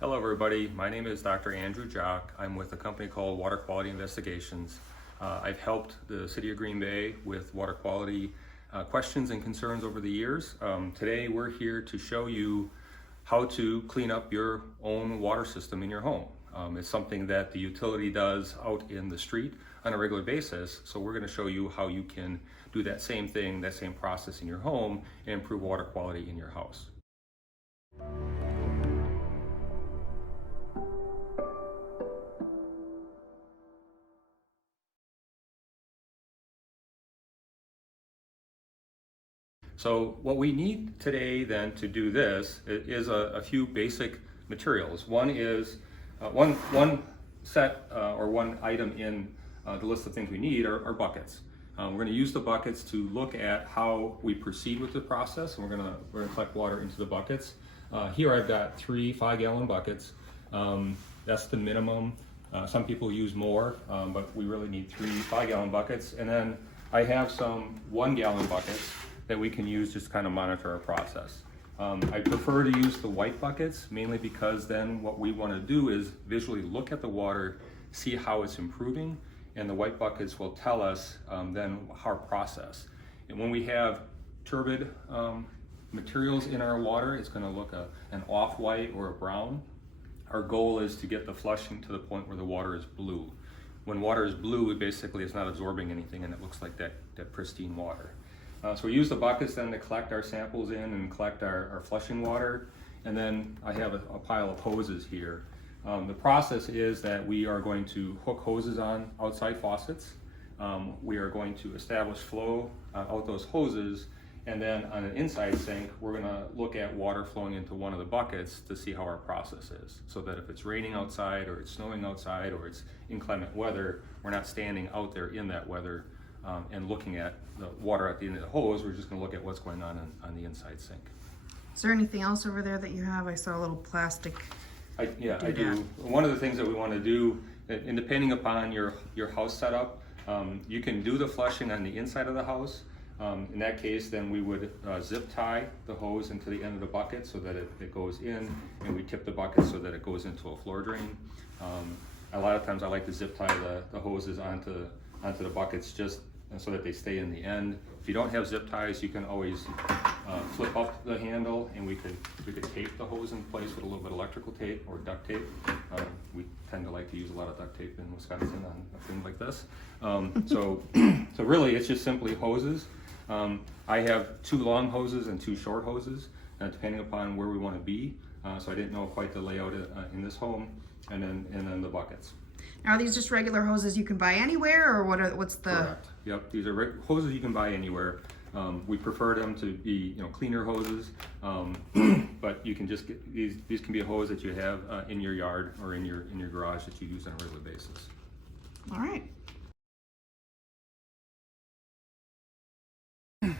Hello everybody, my name is Dr. Andrew Jock. I'm with a company called Water Quality Investigations. I've helped the City of Green Bay with water quality questions and concerns over the years. Today we're here to show you how to clean up your own water system in your home. It's something that the utility does out in the street on a regular basis, so we're going to show you how you can do that same thing, that same process in your home and improve water quality in your house. So what we need today then to do this is a few basic materials. One is one set or one item in the list of things we need are buckets. We're going to use the buckets to look at how we proceed with the process, and we're going to collect water into the buckets. Here I've got 3 5-gallon buckets. That's the minimum. Some people use more, but we really need 3 5-gallon buckets. And then I have some 1-gallon buckets that we can use just to kind of monitor our process. I prefer to use the white buckets mainly because then what we want to do is visually look at the water, see how it's improving, and the white buckets will tell us then our process. And when we have turbid materials in our water, it's going to look an off-white or a brown. Our goal is to get the flushing to the point where the water is blue. When water is blue, it basically is not absorbing anything and it looks like that pristine water. So we use the buckets then to collect our samples in and collect our flushing water. And then I have a pile of hoses here. The process is that we are going to hook hoses on outside faucets. We are going to establish flow out those hoses. And then on an inside sink, we're going to look at water flowing into one of the buckets to see how our process is. So that if it's raining outside or it's snowing outside or it's inclement weather, we're not standing out there in that weather and looking at the water at the end of the hose. We're just going to look at what's going on the inside sink. Is there anything else over there that you have? I saw a little plastic. I do. One of the things that we want to do, and depending upon your house setup, you can do the flushing on the inside of the house. In that case, then we would zip tie the hose into the end of the bucket so that it goes in, and we tip the bucket so that it goes into a floor drain. A lot of times I like to zip tie the hoses onto the buckets just so that they stay in the end. If you don't have zip ties, you can always flip up the handle, and we could tape the hose in place with a little bit of electrical tape or duct tape. We tend to like to use a lot of duct tape in Wisconsin on things like this. So really it's just simply hoses. I have 2 long hoses and 2 short hoses, depending upon where we want to be. So I didn't know quite the layout in this home, and then the buckets. Now, are these just regular hoses you can buy anywhere, or what's the? Correct. Yep, these are hoses you can buy anywhere. We prefer them to be cleaner hoses, but you can just get these can be a hose that you have in your yard or in your garage that you use on a regular basis. All right.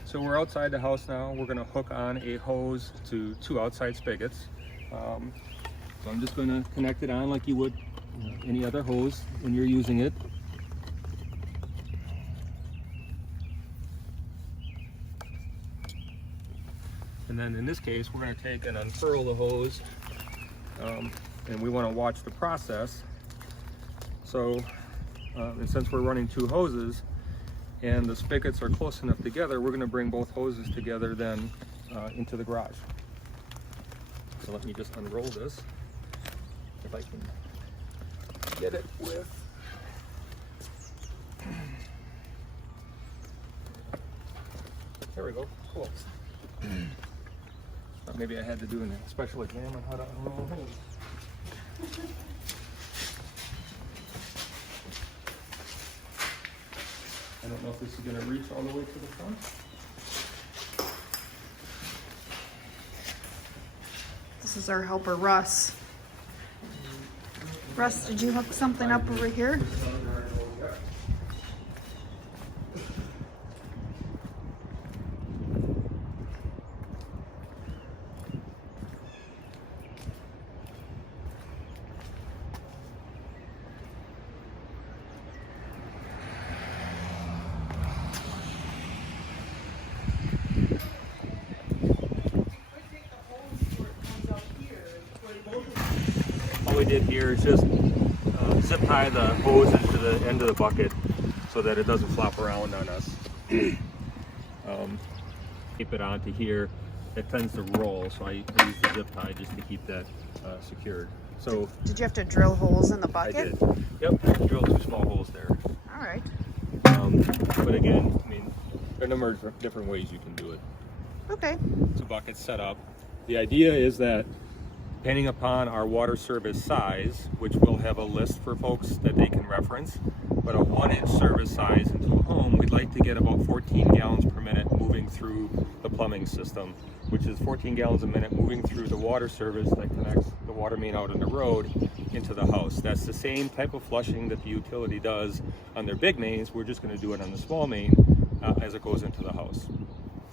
So we're outside the house now. We're going to hook on a hose to 2 outside spigots. So I'm just going to connect it on like you would any other hose when you're using it. And then in this case, we're going to take and unfurl the hose, and we want to watch the process. So, and since we're running 2 hoses and the spigots are close enough together, we're going to bring both hoses together then into the garage. So let me just unroll this, if I can get it with. There we go. Cool. Maybe I had to do a special exam on how to unroll a hose. I don't know if this is going to reach all the way to the front. This is our helper, Russ. Russ, did you hook something up over here? here is just zip tie the hose into the end of the bucket so that it doesn't flop around on us. Keep it onto here. It tends to roll, so I use the zip tie just to keep that secured. So did you have to drill holes in the I bucket? did. Yep, drilled 2 small holes there. All right. But again, I mean, there are a number of different ways you can do it. Okay. So bucket's set up. The idea is that depending upon our water service size, which we'll have a list for folks that they can reference, but a 1-inch service size into a home, we'd like to get about 14 gallons per minute moving through the plumbing system, which is 14 gallons a minute moving through the water service that connects the water main out on the road into the house. That's the same type of flushing that the utility does on their big mains. We're just going to do it on the small main as it goes into the house.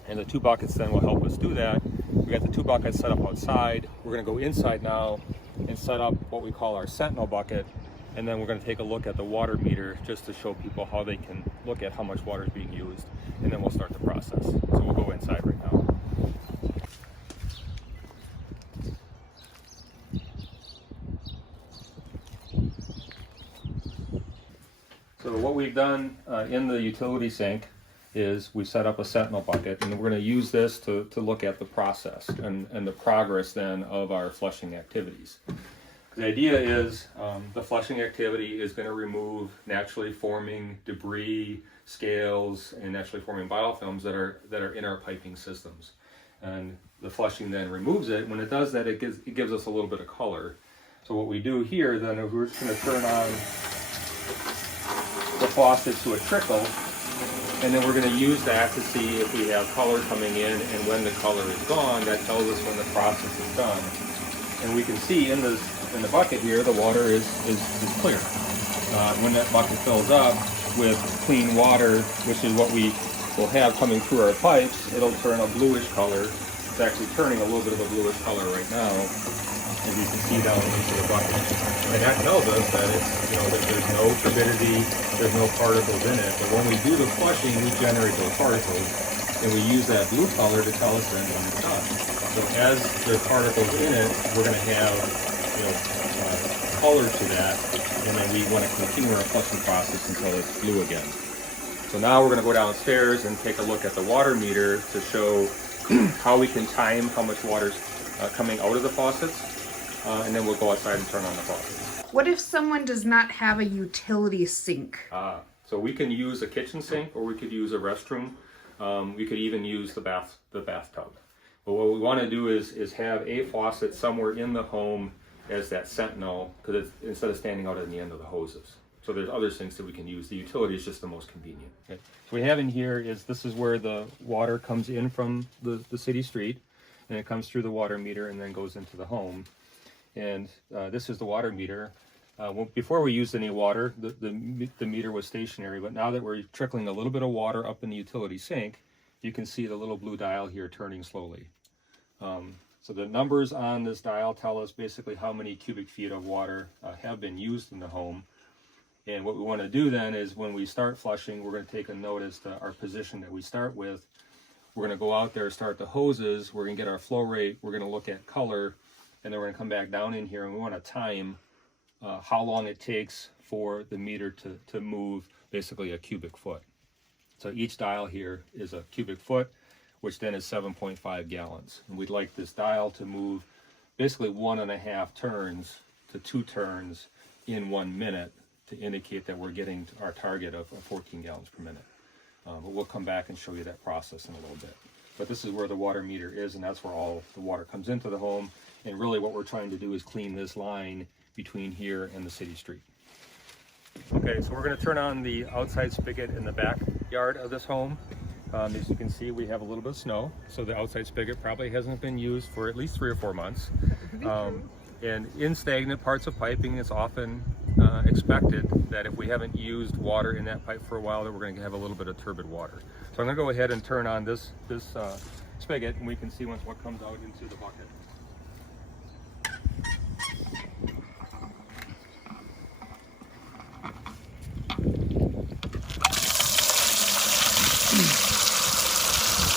And the 2 buckets then will help us do that. We got the 2 buckets set up outside. We're going to go inside now and set up what we call our sentinel bucket. And then we're going to take a look at the water meter just to show people how they can look at how much water is being used. And then we'll start the process. So we'll go inside right now. So what we've done in the utility sink is we set up a sentinel bucket, and we're going to use this to look at the process and the progress then of our flushing activities. The idea is the flushing activity is going to remove naturally forming debris, scales, and naturally forming biofilms that are in our piping systems. And the flushing then removes it. When it does that, it gives us a little bit of color. So what we do here then is we're just going to turn on the faucet to a trickle, and then we're going to use that to see if we have color coming in, and when the color is gone, that tells us when the process is done. And we can see in the bucket here, the water is clear. When that bucket fills up with clean water, which is what we will have coming through our pipes, it'll turn a bluish color. It's actually turning a little bit of a bluish color right now, as you can see down into the bucket. And that tells us that it's, that there's no turbidity, there's no particles in it. But when we do the flushing, we generate those particles, and we use that blue color to tell us then when it's done. So as there's particles in it, we're going to have color to that, and then we want to continue our flushing process until it's blue again. So now we're going to go downstairs and take a look at the water meter to show how we can time how much water's coming out of the faucets, and then we'll go outside and turn on the faucets. What if someone does not have a utility sink? So we can use a kitchen sink, or we could use a restroom. We could even use the bathtub. But what we want to do is have a faucet somewhere in the home as that sentinel, because it's instead of standing out at the end of the hoses. So there's other sinks that we can use. The utility is just the most convenient. Okay. So we have in here this is where the water comes in from the city street, and it comes through the water meter and then goes into the home. And this is the water meter. Before we used any water, the meter was stationary, but now that we're trickling a little bit of water up in the utility sink, you can see the little blue dial here turning slowly. So the numbers on this dial tell us basically how many cubic feet of water have been used in the home. And what we want to do then is when we start flushing, we're going to take a notice to our position that we start with. We're going to go out there, start the hoses, we're going to get our flow rate, we're going to look at color, and then we're going to come back down in here and we want to time how long it takes for the meter to move basically a cubic foot. So each dial here is a cubic foot, which then is 7.5 gallons. And we'd like this dial to move basically 1.5 turns to 2 turns in 1 minute to indicate that we're getting to our target of 14 gallons per minute. But we'll come back and show you that process in a little bit. But this is where the water meter is, and that's where all the water comes into the home. And really what we're trying to do is clean this line between here and the city street. Okay, so we're going to turn on the outside spigot in the backyard of this home. As you can see, we have a little bit of snow, so the outside spigot probably hasn't been used for at least 3 or 4 months. And in stagnant parts of piping, it's often expected that if we haven't used water in that pipe for a while, that we're going to have a little bit of turbid water. So I'm going to go ahead and turn on this spigot, and we can see what comes out into the bucket.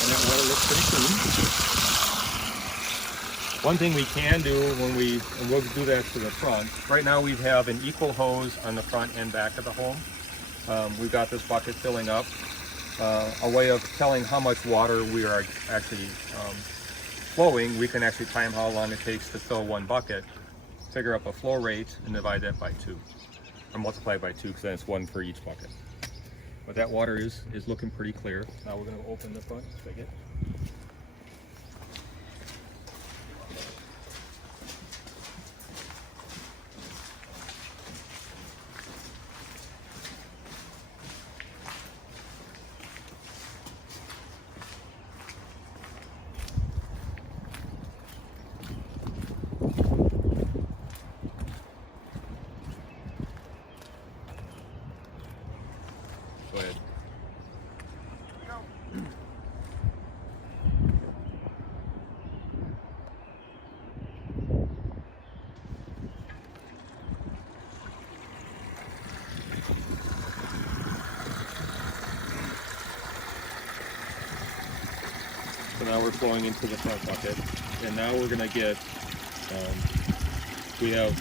And that water looks pretty clean. One thing we can do and we'll do that to the front. Right now we have an equal hose on the front and back of the home. We've got this bucket filling up. A way of telling how much water we are actually flowing, we can actually time how long it takes to fill one bucket, figure up a flow rate, and divide that by 2. Or multiply it by 2, because then it's 1 for each bucket. But that water is looking pretty clear. Now we're going to open the front spigot. Go ahead. So now we're flowing into the front bucket, and now we're going to get, we have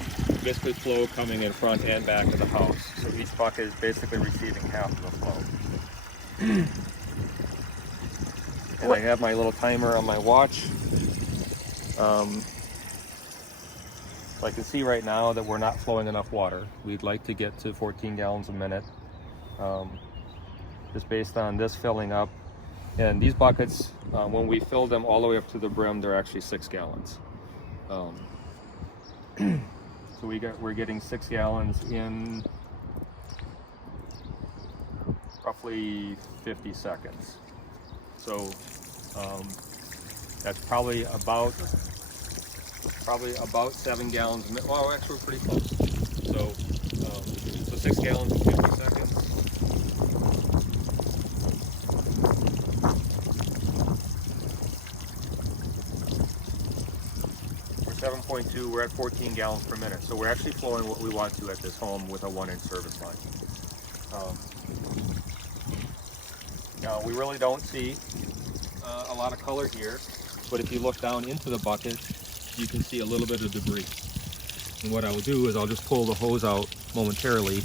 viscous flow coming in front and back of the house. So each bucket is basically receiving half of the flow. And I have my little timer on my watch. I can see right now that we're not flowing enough water. We'd like to get to 14 gallons a minute, just based on this filling up. And these buckets, when we fill them all the way up to the brim, they're actually 6 gallons. So we're getting 6 gallons in roughly 50 seconds. So that's probably about 7 gallons a minute. Well, actually we're pretty close. So 6 gallons in 50 seconds. We're 7.2, we're at 14 gallons per minute. So we're actually flowing what we want to at this home with a 1-inch service line. Now we really don't see a lot of color here, but if you look down into the bucket, you can see a little bit of debris. And what I will do is I'll just pull the hose out momentarily,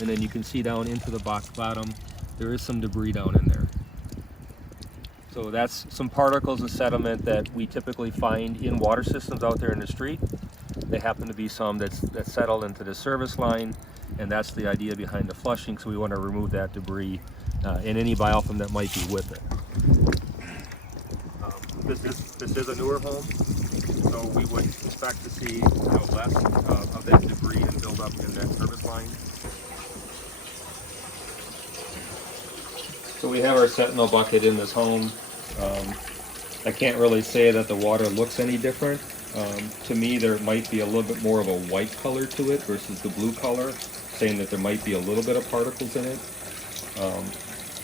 and then you can see down into the box bottom, there is some debris down in there. So that's some particles of sediment that we typically find in water systems out there in the street. They happen to be some that's settled into the service line, and that's the idea behind the flushing. So we want to remove that debris and any biofilm that might be with it. This is a newer home, so we would expect to see less of that debris and build up in that service line. So we have our sentinel bucket in this home. I can't really say that the water looks any different. To me, there might be a little bit more of a white color to it versus the blue color, saying that there might be a little bit of particles in it.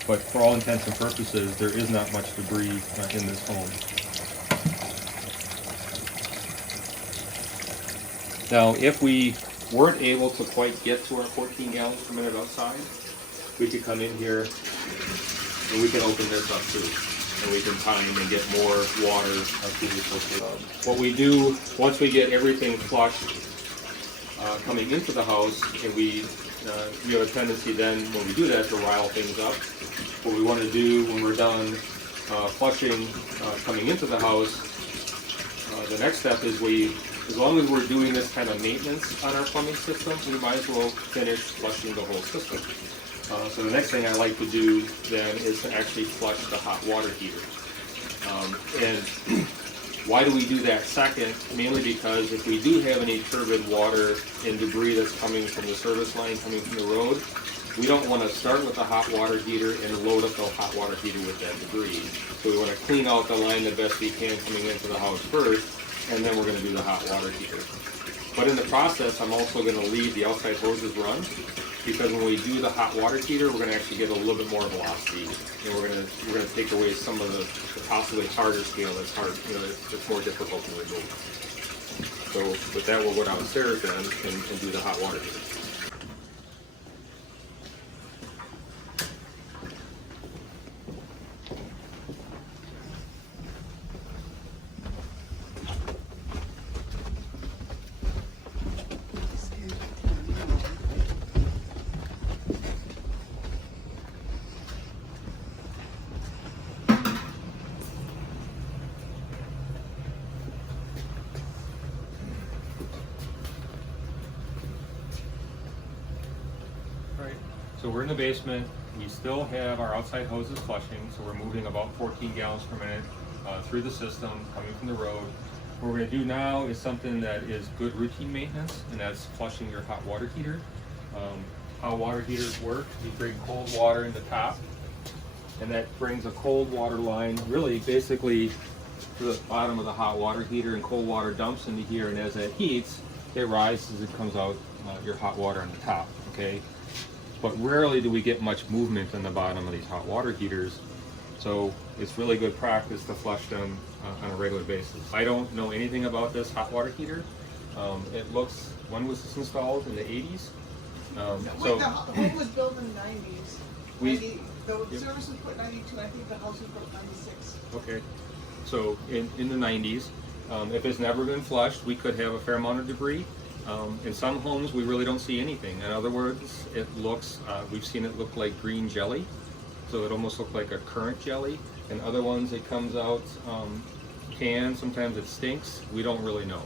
But for all intents and purposes, there is not much debris in this home. Now, if we weren't able to quite get to our 14 gallons per minute outside, we could come in here and we can open this up too. And we can time and get more water through the filter. What we do, once we get everything flushed coming into the house, and we have a tendency then, when we do that, to rile things up. What we want to do when we're done flushing coming into the house, the next step is as long as we're doing this kind of maintenance on our plumbing system, we might as well finish flushing the whole system. So the next thing I like to do then is to actually flush the hot water heater. And why do we do that second? Mainly because if we do have any turbid water and debris that's coming from the service line, coming from the road, we don't want to start with the hot water heater and load up the hot water heater with that debris. So we want to clean out the line the best we can coming into the house first, and then we're going to do the hot water heater. But in the process, I'm also going to leave the outside hoses run, because when we do the hot water heater, we're going to actually get a little bit more velocity, and we're going to take away some of the possibly harder scale that's hard, it's more difficult to remove. So with that, we'll go downstairs then and do the hot water heater. So we're in the basement. We still have our outside hoses flushing, so we're moving about 14 gallons per minute through the system coming from the road. What we're going to do now is something that is good routine maintenance, and that's flushing your hot water heater. How water heaters work, you bring cold water in the top, and that brings a cold water line really basically to the bottom of the hot water heater, and cold water dumps into here, and as that heats, it rises and comes out your hot water on the top, okay? But rarely do we get much movement in the bottom of these hot water heaters, so it's really good practice to flush them on a regular basis. I don't know anything about this hot water heater. It looks, when was this installed? In the 80s? The home was built in the 90s. We- The service was put 92, I think the house was built 96. Okay, so in the 90s, if it's never been flushed, we could have a fair amount of debris. In some homes, we really don't see anything. In other words, it looks, we've seen it look like green jelly, so it almost looks like a currant jelly. And other ones, it comes out canned. Sometimes it stinks. We don't really know.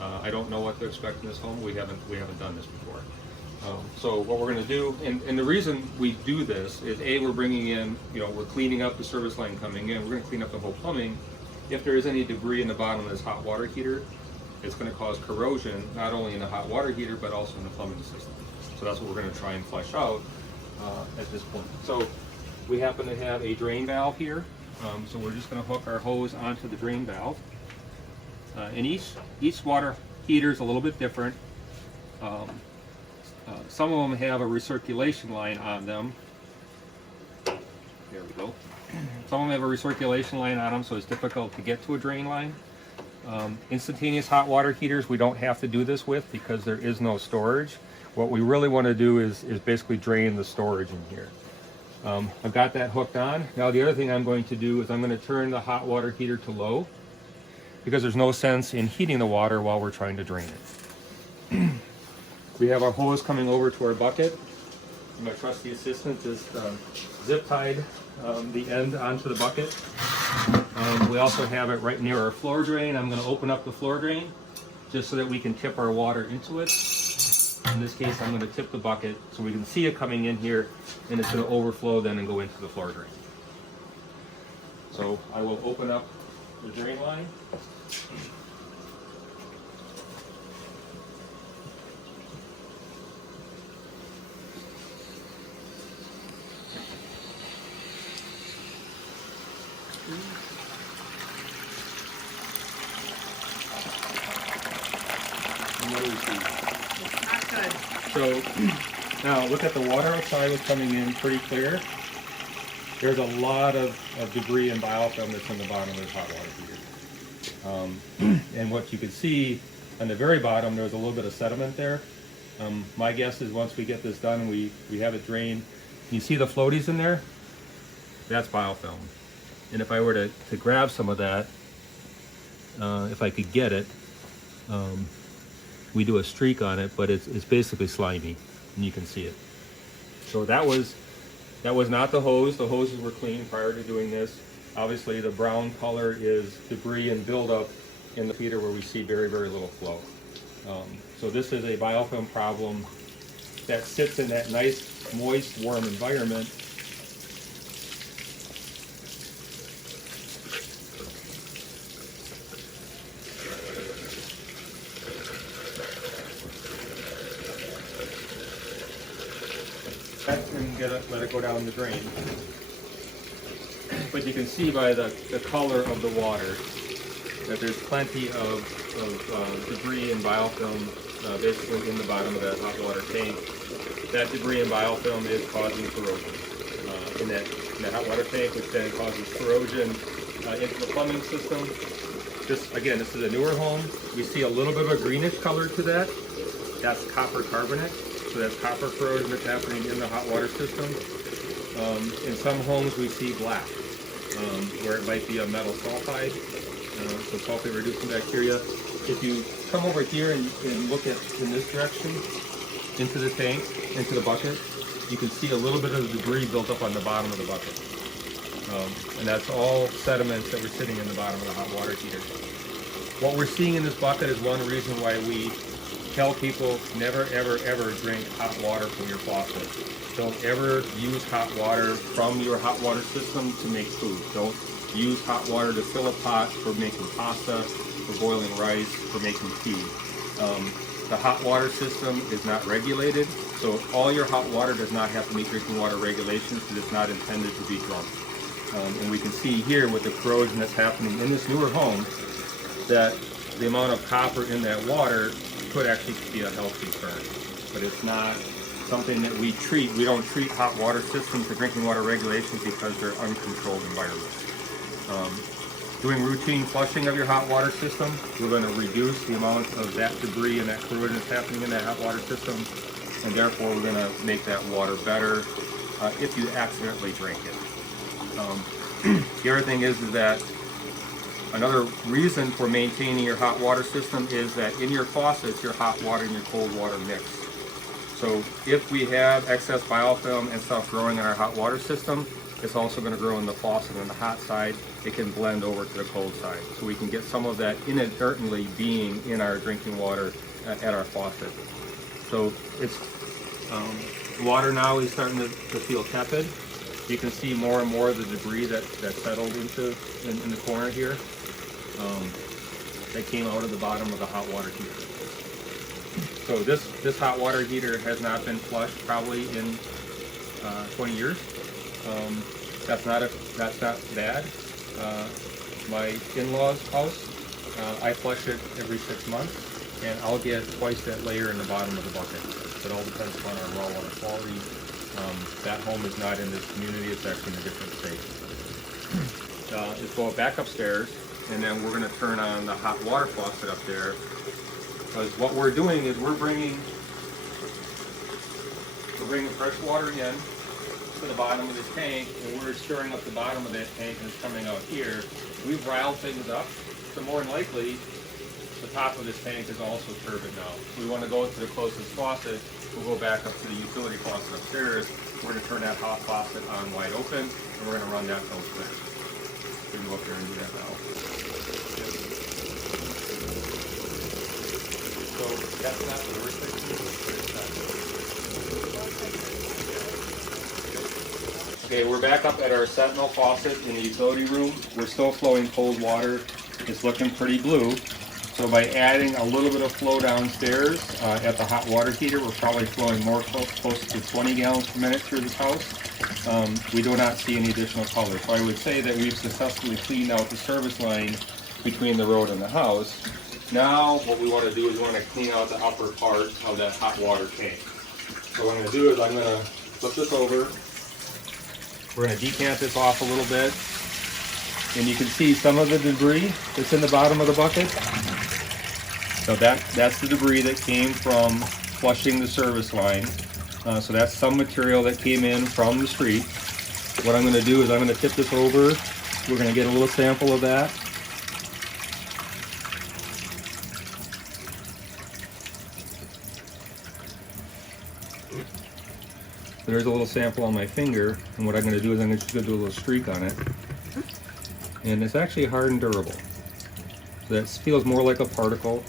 I don't know what to expect in this home. We haven't done this before. So what we're going to do, and the reason we do this is we're bringing in, we're cleaning up the service line coming in. We're going to clean up the whole plumbing. If there is any debris in the bottom of this hot water heater, it's going to cause corrosion, not only in the hot water heater, but also in the plumbing system. So that's what we're going to try and flush out at this point. So we happen to have a drain valve here. So we're just going to hook our hose onto the drain valve. And each water heater is a little bit different. Some of them have a recirculation line on them. There we go. Some of them have a recirculation line on them, so it's difficult to get to a drain line. Instantaneous hot water heaters, we don't have to do this with because there is no storage. What we really want to do is basically drain the storage in here. I've got that hooked on. Now the other thing I'm going to do is I'm going to turn the hot water heater to low because there's no sense in heating the water while we're trying to drain it. We have our hose coming over to our bucket. My trusty assistant just zip tied the end onto the bucket. We also have it right near our floor drain. I'm going to open up the floor drain just so that we can tip our water into it. In this case, I'm going to tip the bucket so we can see it coming in here, and it's going to overflow then and go into the floor drain. So I will open up the drain line. And what do we see? It's not good. So now look at the water outside was coming in pretty clear. There's a lot of debris and biofilm that's in the bottom of this hot water heater. And what you can see on the very bottom, there's a little bit of sediment there. My guess is once we get this done and we have it drained, you see the floaties in there? That's biofilm. And if I were to grab some of that, if I could get it, we do a streak on it, but it's basically slimy, and you can see it. So that was not the hose. The hoses were clean prior to doing this. Obviously, the brown color is debris and buildup in the heater where we see very, very little flow. So this is a biofilm problem that sits in that nice, moist, warm environment. And let it go down the drain. But you can see by the color of the water that there's plenty of debris and biofilm basically in the bottom of that hot water tank. That debris and biofilm is causing corrosion in that hot water tank, which then causes corrosion into the plumbing system. This is a newer home. We see a little bit of a greenish color to that. That's copper carbonate. So that's copper corrosion that's happening in the hot water system. In some homes we see black, where it might be a metal sulfide, so sulfate reducing bacteria. If you come over here and look at in this direction, into the tank, into the bucket, you can see a little bit of debris built up on the bottom of the bucket. And that's all sediments that were sitting in the bottom of the hot water heater. What we're seeing in this bucket is one reason why we tell people never, ever, ever drink hot water from your faucet. Don't ever use hot water from your hot water system to make food. Don't use hot water to fill a pot for making pasta, for boiling rice, for making tea. The hot water system is not regulated, so all your hot water does not have to meet drinking water regulations because it's not intended to be drunk. And we can see here with the corrosion that's happening in this newer home that the amount of copper in that water could actually be a health concern. But it's not something that we treat. We don't treat hot water systems for drinking water regulations because they're uncontrolled environments. Doing routine flushing of your hot water system, we're going to reduce the amount of that debris and that corrosion that's happening in that hot water system, and therefore we're going to make that water better if you accidentally drink it. The other thing is that another reason for maintaining your hot water system is that in your faucets, your hot water and your cold water mix. So if we have excess biofilm and stuff growing in our hot water system, it's also going to grow in the faucet on the hot side. It can blend over to the cold side. So we can get some of that inadvertently being in our drinking water at our faucet. So it's water now is starting to feel tepid. You can see more and more of the debris that settled into in the corner here that came out of the bottom of the hot water heater. So this hot water heater has not been flushed probably in 20 years. That's not bad. My in-laws' house, I flush it every 6 months, and I'll get twice that layer in the bottom of the bucket. It all depends upon our raw water quality. That home is not in this community; it's actually in a different state. Let's go back upstairs, and then we're going to turn on the hot water faucet up there. Because what we're doing is we're bringing fresh water in to the bottom of this tank, and we're stirring up the bottom of that tank, and it's coming out here. We've riled things up, so more than likely, the top of this tank is also turbid now. We want to go to the closest faucet. We'll go back up to the utility faucet upstairs. We're going to turn that hot faucet on wide open, and we're going to run that till it's finished. We can go up there and do that now. So that's not the worst thing to do, but it's not. Okay, we're back up at our sentinel faucet in the utility room. We're still flowing cold water. It's looking pretty blue. So by adding a little bit of flow downstairs at the hot water heater, we're probably flowing more close to 20 gallons per minute through this house. We do not see any additional color. So I would say that we've successfully cleaned out the service line between the road and the house. Now what we want to do is we want to clean out the upper part of that hot water tank. So what I'm going to do is I'm going to flip this over. We're going to decant this off a little bit. And you can see some of the debris that's in the bottom of the bucket. So that's the debris that came from flushing the service line. So that's some material that came in from the street. What I'm going to do is I'm going to tip this over. We're going to get a little sample of that. There's a little sample on my finger, and what I'm going to do is I'm just going to do a little streak on it. And it's actually hard and durable. So that feels more like a particle.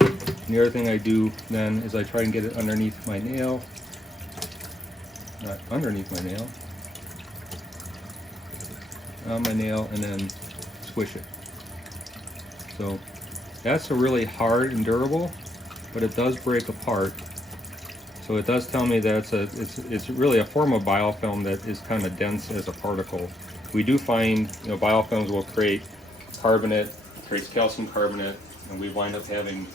And the other thing I do then is I try and get it underneath my nail. Not underneath my nail. On my nail, and then squish it. So that's a really hard and durable, but it does break apart. So it does tell me that it's really a form of biofilm that is kind of dense as a particle. We do find, biofilms will create carbonate, creates calcium carbonate, and we wind up having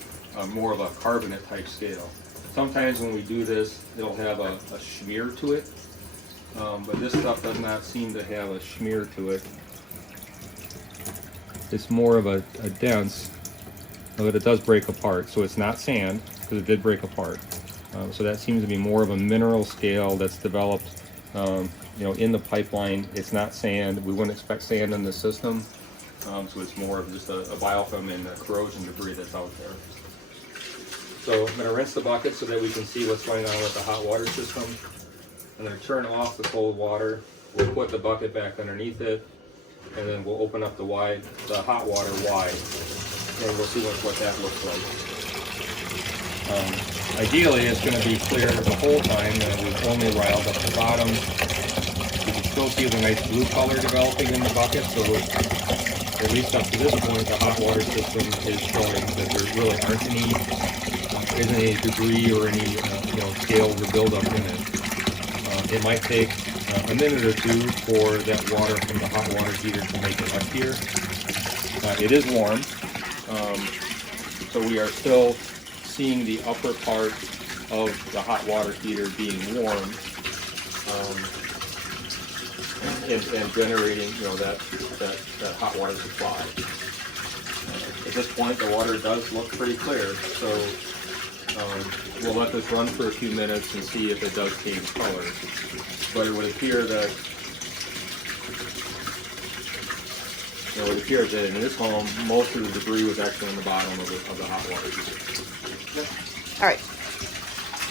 more of a carbonate type scale. Sometimes when we do this, it'll have a smear to it, but this stuff does not seem to have a smear to it. It's more of a dense, but it does break apart. So it's not sand, because it did break apart. So that seems to be more of a mineral scale that's developed in the pipeline. It's not sand. We wouldn't expect sand in the system. So it's more of just a biofilm and corrosion debris that's out there. So I'm going to rinse the bucket so that we can see what's going on with the hot water system. I'm going to turn off the cold water. We'll put the bucket back underneath it, and then we'll open up the hot water wide, and we'll see what that looks like. Ideally, it's going to be clear the whole time, and we've only riled up the bottom. You can still see the nice blue color developing in the bucket, so at least up to this point, the hot water system is showing that there really isn't any debris or any scales or buildup in it. It might take a minute or two for that water from the hot water heater to make it up here. It is warm, so we are still seeing the upper part of the hot water heater being warm and generating that hot water supply. At this point, the water does look pretty clear, so we'll let this run for a few minutes and see if it does change color. But it would appear that in this home, most of the debris was actually on the bottom of the hot water heater. All right.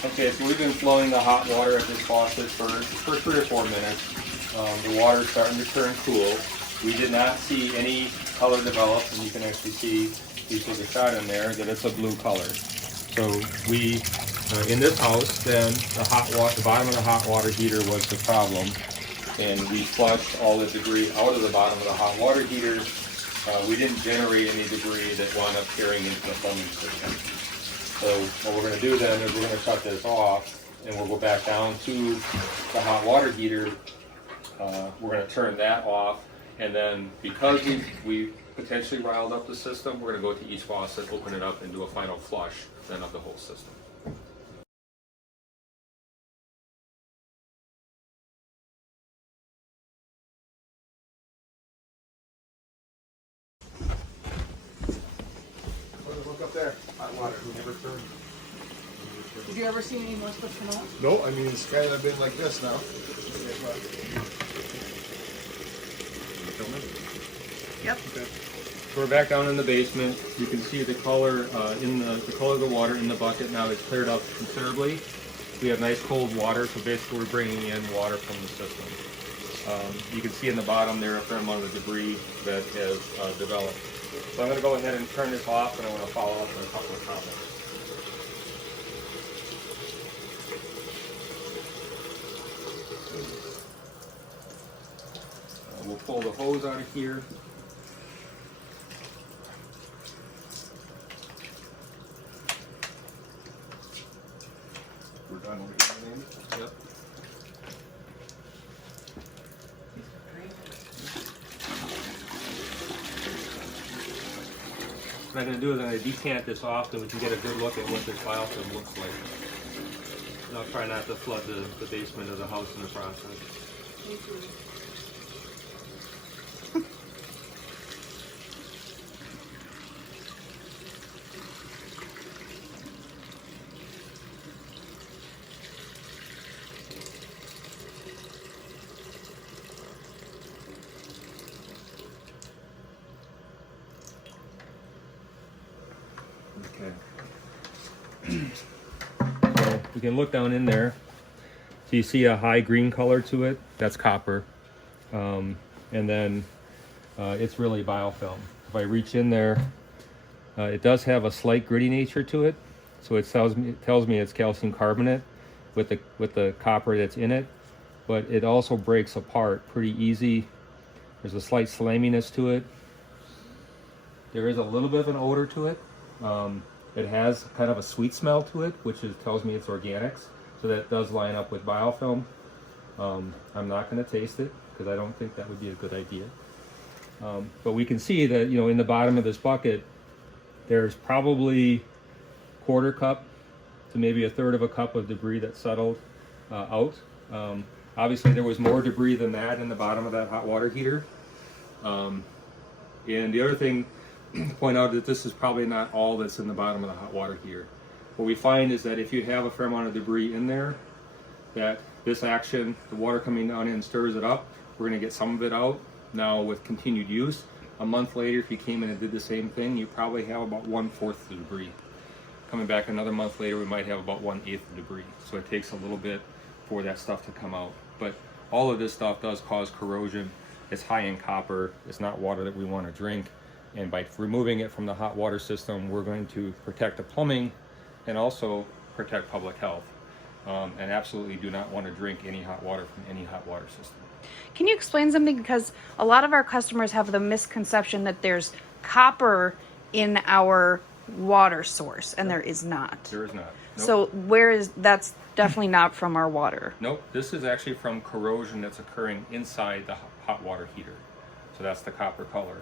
Okay, so we've been flowing the hot water at this faucet for 3 or 4 minutes. The water's starting to turn cool. We did not see any color develop, and you can actually see, if you take a shot in there, that it's a blue color. So we, in this house, then the bottom of the hot water heater was the problem, and we flushed all the debris out of the bottom of the hot water heater. We didn't generate any debris that wound up carrying into the plumbing system. So what we're going to do then is we're going to shut this off, and we'll go back down to the hot water heater. We're going to turn that off, and then because we potentially riled up the system, we're going to go to each faucet, open it up, and do a final flush then of the whole system. Look up there. Hot water. Never turned. Have you ever seen any more stuff come out? No, I mean it's kind of been like this now. Yep. Okay. So we're back down in the basement. You can see the color the color of the water in the bucket now is cleared up considerably. We have nice cold water, so basically we're bringing in water from the system. You can see in the bottom there a fair amount of debris that has developed. So I'm going to go ahead and turn this off, and I want to follow up with a couple of comments. We'll pull the hose out of here. We're done with everything. Yep. What I'm going to do is I'm going to decant this off so we can get a good look at what this biofilm looks like. And I'll try not to flood the basement of the house in the process. Okay. So we can look down in there. So you see a high green color to it. That's copper. And then it's really biofilm. If I reach in there, it does have a slight gritty nature to it. So it tells me it's calcium carbonate with the copper that's in it. But it also breaks apart pretty easy. There's a slight slaminess to it. There is a little bit of an odor to it. It has kind of a sweet smell to it, which tells me it's organics. So that does line up with biofilm. I'm not going to taste it because I don't think that would be a good idea. But we can see that, in the bottom of this bucket, there's probably 1/4 cup to maybe 1/3 of a cup of debris that settled out. Obviously, there was more debris than that in the bottom of that hot water heater. And the other thing to point out that this is probably not all that's in the bottom of the hot water heater. What we find is that if you have a fair amount of debris in there, that this action, the water coming down in stirs it up. We're going to get some of it out. Now with continued use, a month later, if you came in and did the same thing, you probably have about 1/4 of the debris. Coming back another month later, we might have about 1/8 of the debris. So it takes a little bit for that stuff to come out. But all of this stuff does cause corrosion. It's high in copper. It's not water that we want to drink. And by removing it from the hot water system, we're going to protect the plumbing and also protect public health. And absolutely do not want to drink any hot water from any hot water system. Can you explain something? Because a lot of our customers have the misconception that there's copper in our water source, and there is not. There is not. Nope. So that's definitely not from our water. Nope, this is actually from corrosion that's occurring inside the hot water heater. So that's the copper color.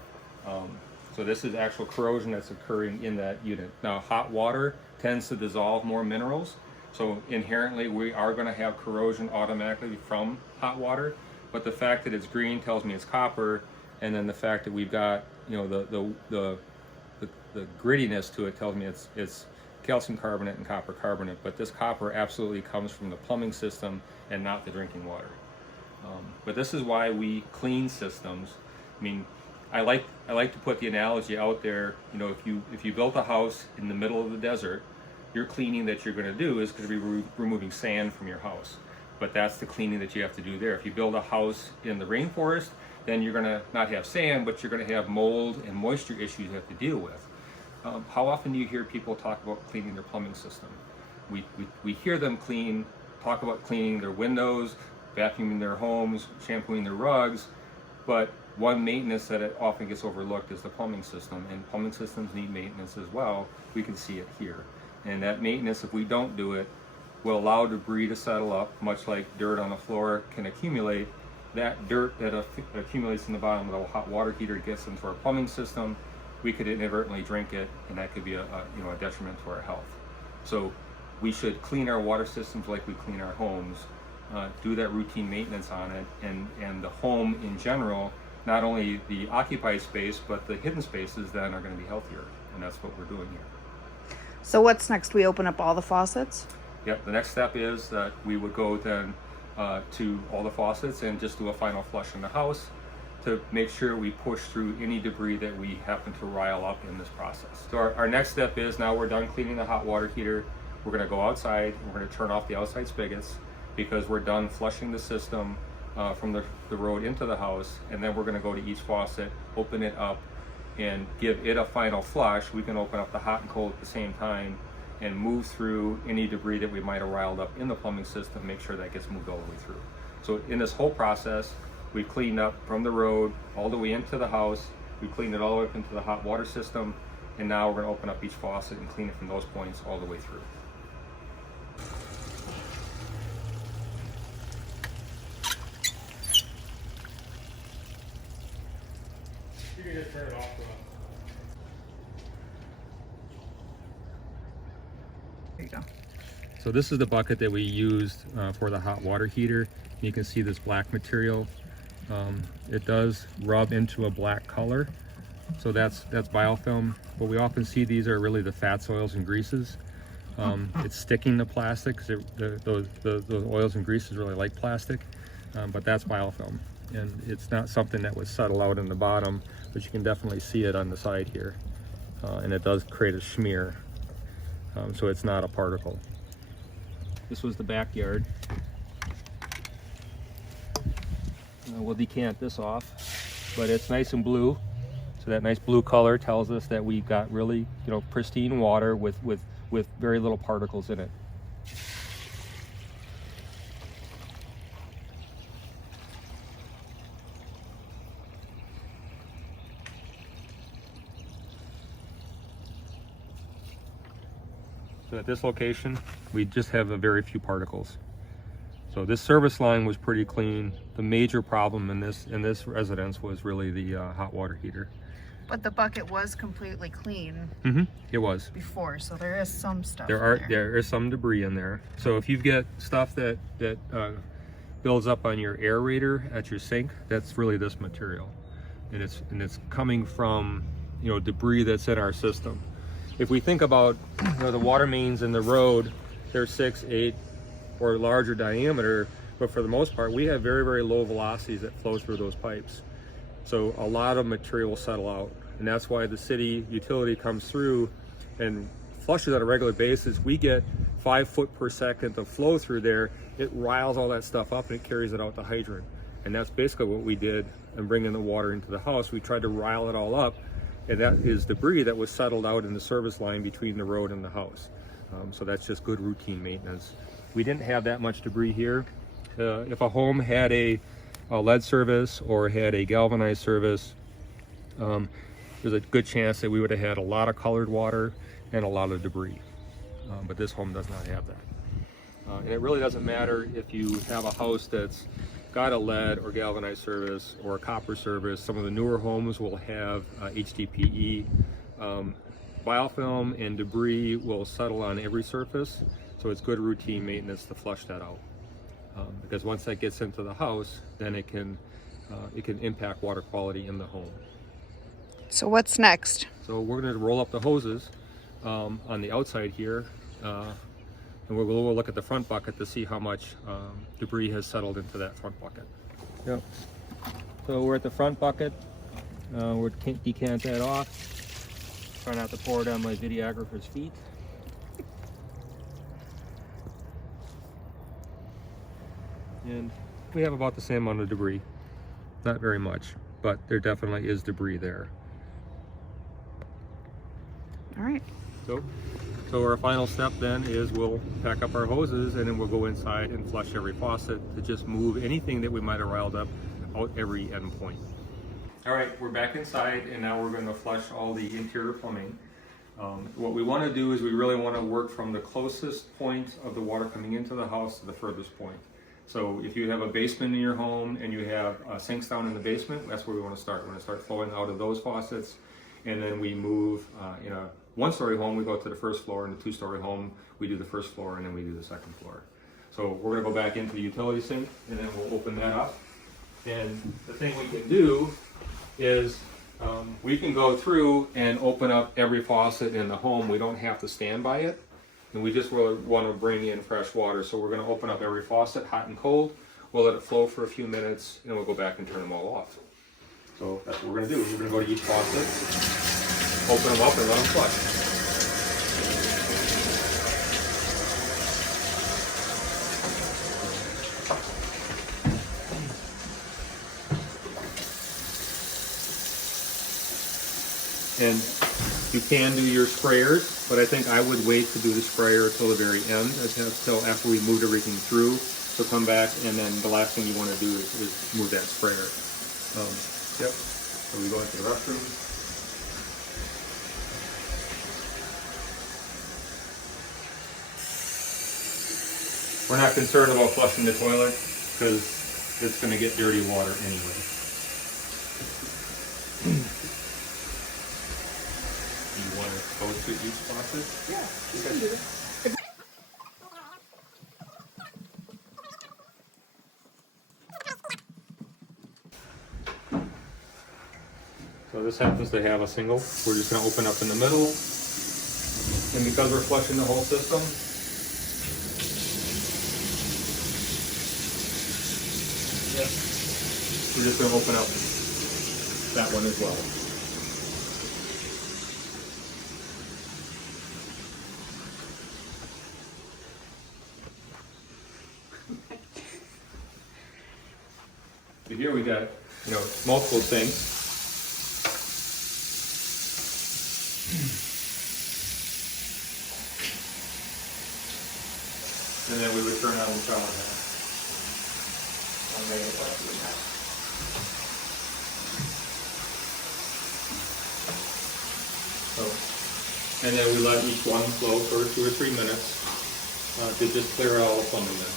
So this is actual corrosion that's occurring in that unit. Now, hot water tends to dissolve more minerals, so inherently we are going to have corrosion automatically from hot water, but the fact that it's green tells me it's copper, and then the fact that we've got, you know, the grittiness to it tells me it's calcium carbonate and copper carbonate, but this copper absolutely comes from the plumbing system and not the drinking water. But this is why we clean systems. I mean, I like to put the analogy out there. You know, if you built a house in the middle of the desert, your cleaning that you're going to do is going to be removing sand from your house. But that's the cleaning that you have to do there. If you build a house in the rainforest, then you're going to not have sand, but you're going to have mold and moisture issues you have to deal with. How often do you hear people talk about cleaning their plumbing system? We hear them talk about cleaning their windows, vacuuming their homes, shampooing their rugs, but one maintenance that it often gets overlooked is the plumbing system, and plumbing systems need maintenance as well. We can see it here. And that maintenance, if we don't do it, will allow debris to settle up, much like dirt on the floor can accumulate. That dirt that accumulates in the bottom of the hot water heater gets into our plumbing system. We could inadvertently drink it, and that could be a detriment to our health. So we should clean our water systems like we clean our homes, do that routine maintenance on it, and the home in general, not only the occupied space, but the hidden spaces then are going to be healthier, and that's what we're doing here. So what's next? We open up all the faucets? Yep, the next step is that we would go then to all the faucets and just do a final flush in the house to make sure we push through any debris that we happen to rile up in this process. So our next step is, now we're done cleaning the hot water heater, we're going to go outside, we're going to turn off the outside spigots because we're done flushing the system from the road into the house, and then we're going to go to each faucet, open it up, and give it a final flush. We can open up the hot and cold at the same time and move through any debris that we might have riled up in the plumbing system, make sure that gets moved all the way through. So in this whole process, we've cleaned up from the road all the way into the house, we cleaned it all the way up into the hot water system, and now we're going to open up each faucet and clean it from those points all the way through. You can just turn it off. There you go. So this is the bucket that we used for the hot water heater. You can see this black material. It does rub into a black color, so that's biofilm. But we often see these are really the fats, oils, and greases. It's sticking to plastic because those oils and greases really like plastic, but that's biofilm, and it's not something that would settle out in the bottom, but you can definitely see it on the side here, and it does create a smear, so it's not a particle. This was the backyard. We'll decant this off, but it's nice and blue, so that nice blue color tells us that we've got really, pristine water with very little particles in it. So at this location, we just have a very few particles. So this service line was pretty clean. The major problem in this residence was really the hot water heater. But the bucket was completely clean. It was. Before, so there is some stuff There is some debris in there. So if you get stuff that builds up on your aerator at your sink, that's really this material, and it's coming from debris that's in our system. If we think about the water mains in the road, they're 6, 8, or larger diameter, but for the most part we have very, very low velocities that flow through those pipes. So a lot of material will settle out, and that's why the city utility comes through and flushes on a regular basis. We get 5 foot per second of flow through there. It riles all that stuff up and it carries it out the hydrant, and that's basically what we did in bringing the water into the house. We tried to rile it all up, and that is debris that was settled out in the service line between the road and the house. So that's just good routine maintenance. We didn't have that much debris here. If a home had a lead service or had a galvanized service, there's a good chance that we would have had a lot of colored water and a lot of debris. But this home does not have that. And it really doesn't matter if you have a house that's got a lead or galvanized service or a copper service. Some of the newer homes will have HDPE. Biofilm and debris will settle on every surface, so it's good routine maintenance to flush that out. Because once that gets into the house, then it can impact water quality in the home. So what's next? So we're going to roll up the hoses on the outside here, and we'll look at the front bucket to see how much debris has settled into that front bucket. Yep. So we're at the front bucket. We'll decant that off. Try not to pour it on my videographer's feet. And we have about the same amount of debris. Not very much, but there definitely is debris there. All right. So our final step then is we'll pack up our hoses and then we'll go inside and flush every faucet to just move anything that we might have riled up out every end point. All right, we're back inside and now we're going to flush all the interior plumbing. What we want to do is we really want to work from the closest point of the water coming into the house to the furthest point. So if you have a basement in your home and you have sinks down in the basement, that's where we want to start. We want to start flowing out of those faucets, and then we move in a one-story home, we go to the first floor. In a two-story home, we do the first floor and then we do the second floor. So we're going to go back into the utility sink and then we'll open that up. And the thing we can do is we can go through and open up every faucet in the home. We don't have to stand by it, and we just really want to bring in fresh water. So we're going to open up every faucet, hot and cold. We'll let it flow for a few minutes, and we'll go back and turn them all off. So that's what we're going to do. We're going to go to each faucet, open them up, and let them flush. And you can do your sprayers, but I think I would wait to do the sprayer till the very end, until after we moved everything through. So come back, and then the last thing you want to do is move that sprayer. Yep. So we go into the restroom. We're not concerned about flushing the toilet because it's going to get dirty water anyway. You want to go to each faucet? Yeah, you can do it. So this happens to have a single. We're just going to open up in the middle. And because we're flushing the whole system, we're just going to open up that one as well. So here we got, multiple sinks. And then we would turn on the shower head. And then we let each one flow for 2 or 3 minutes to just clear out all the plumbing then.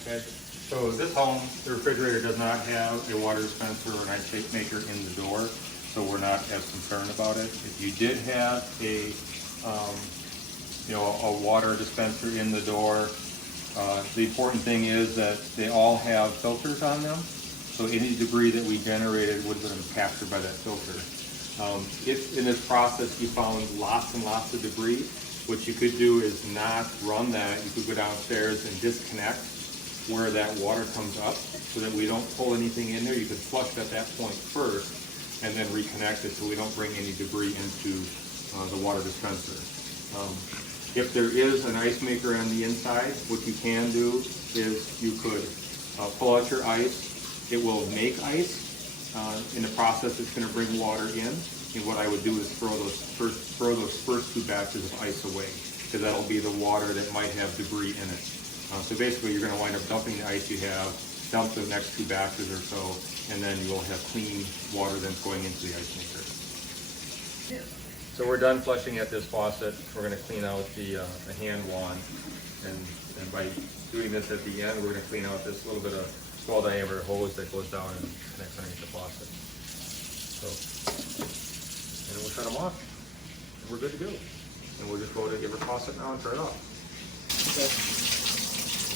Okay, so this home, the refrigerator does not have a water dispenser or an ice maker in the door, so we're not as concerned about it. If you did have a water dispenser in the door, the important thing is that they all have filters on them, so any debris that we generated would have been captured by that filter. If in this process you found lots and lots of debris, what you could do is not run that. You could go downstairs and disconnect where that water comes up so that we don't pull anything in there. You could flush at that point first and then reconnect it so we don't bring any debris into the water dispenser. If there is an ice maker on the inside, what you can do is you could pull out your ice. It will make ice. In the process, it's going to bring water in. And what I would do is throw those first 2 batches of ice away. because that'll be the water that might have debris in it. So basically, you're going to wind up dumping the ice you have, dump the next 2 batches or so, and then you will have clean water that's going into the ice maker. So we're done flushing at this faucet. We're going to clean out the hand wand, and by doing this at the end, we're going to clean out this little bit of small diameter hose that goes down and connects underneath the faucet. So, and then we'll shut them off, and we're good to go. And we'll just go to give her faucet now and turn it off. Okay.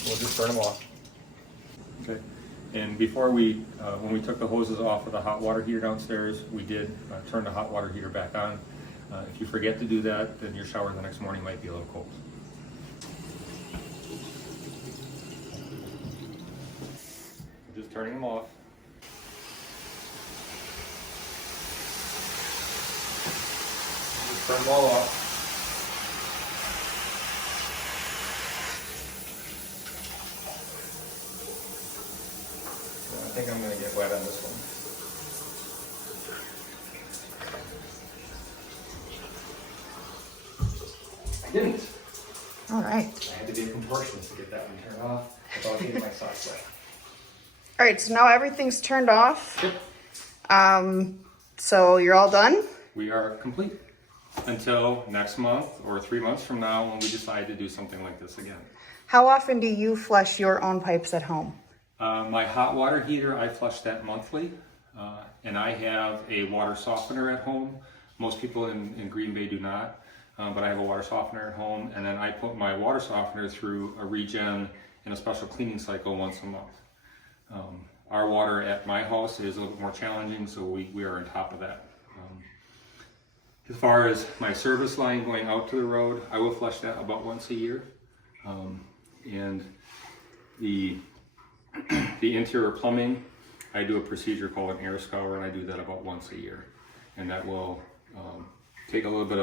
We'll just turn them off. Okay. And before we, when we took the hoses off of the hot water heater downstairs, we did turn the hot water heater back on. If you forget to do that, then your shower the next morning might be a little cold. Just turning them off. Just turn them all off. I think I'm going to get wet on this one. I didn't. All right. I had to be a contortionist to get that one turned off without getting my socks wet. All right, so now everything's turned off. Yep. So you're all done? We are complete until next month or 3 months from now when we decide to do something like this again. How often do you flush your own pipes at home? My hot water heater, I flush that monthly, and I have a water softener at home. Most people in Green Bay do not, but I have a water softener at home, and then I put my water softener through a regen and a special cleaning cycle once a month. Our water at my house is a little bit more challenging, so we are on top of that. As far as my service line going out to the road, I will flush that about once a year, and the interior plumbing, I do a procedure called an air scour, and I do that about once a year. And that will take a little bit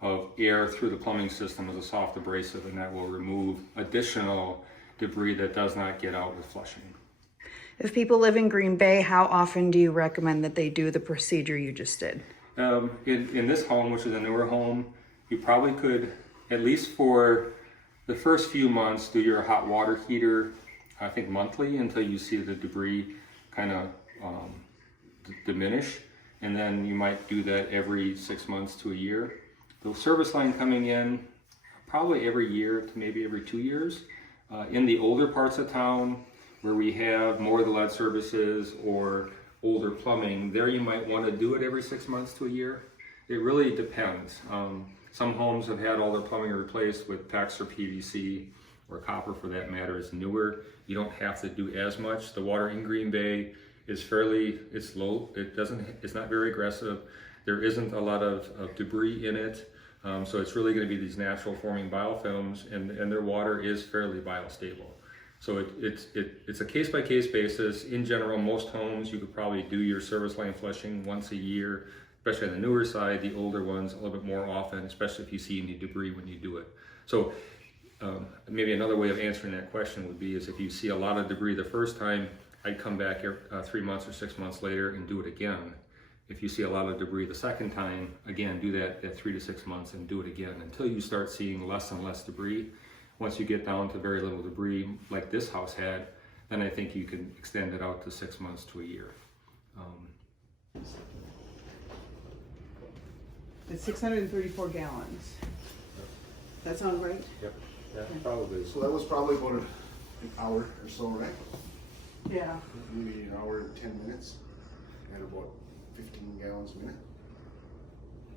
of air through the plumbing system as a soft abrasive, and that will remove additional debris that does not get out with flushing. If people live in Green Bay, how often do you recommend that they do the procedure you just did? In this home, which is a newer home, you probably could, at least for the first few months, do your hot water heater, I think monthly, until you see the debris kind of diminish, and then you might do that every 6 months to a year. The service line coming in probably every year to maybe every 2 years. In the older parts of town where we have more of the lead services or older plumbing, there you might want to do it every 6 months to a year. It really depends. Some homes have had all their plumbing replaced with PEX or PVC, or copper for that matter. Is newer. You don't have to do as much. The water in Green Bay is it's low. It's not very aggressive. There isn't a lot of debris in it. So it's really going to be these natural forming biofilms, and their water is fairly biostable. So it's a case-by-case basis. In general, most homes you could probably do your service line flushing once a year, especially on the newer side. The older ones a little bit more often, especially if you see any debris when you do it. So maybe another way of answering that question would be is if you see a lot of debris the first time, I'd come back 3 months or 6 months later and do it again. If you see a lot of debris the second time, again, do that at 3 to 6 months and do it again until you start seeing less and less debris. Once you get down to very little debris, like this house had, then I think you can extend it out to 6 months to a year. It's 634 gallons. That sound right? Yep. Yeah, probably. So that was probably about an hour or so, right? Yeah. Maybe an hour and 10 minutes. At about 15 gallons a minute.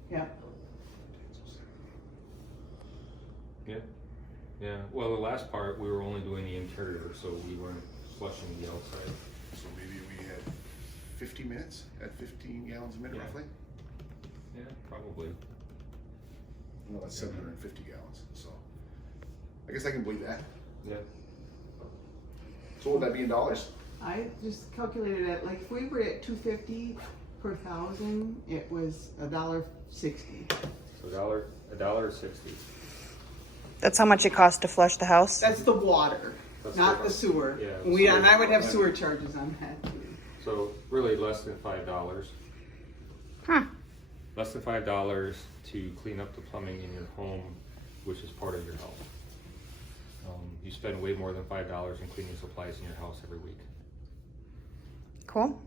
Yeah. Yeah. Yeah. Well, the last part we were only doing the interior, so we weren't flushing the outside. So maybe we had 50 minutes at 15 gallons a minute, Yeah. roughly. Yeah, probably. No, that's 750 gallons. So I guess I can believe that. Yeah. So would that be in dollars? I just calculated it, like if we were at 250 per thousand, it was $1.60. So $1.60. That's how much it costs to flush the house? That's the water, That's not the- the sewer. yeah, And I would have yeah. sewer charges on that too. So really less than $5. Huh. Less than $5 to clean up the plumbing in your home which is part of your health. You spend way more than $5 in cleaning supplies in your house every week. Cool.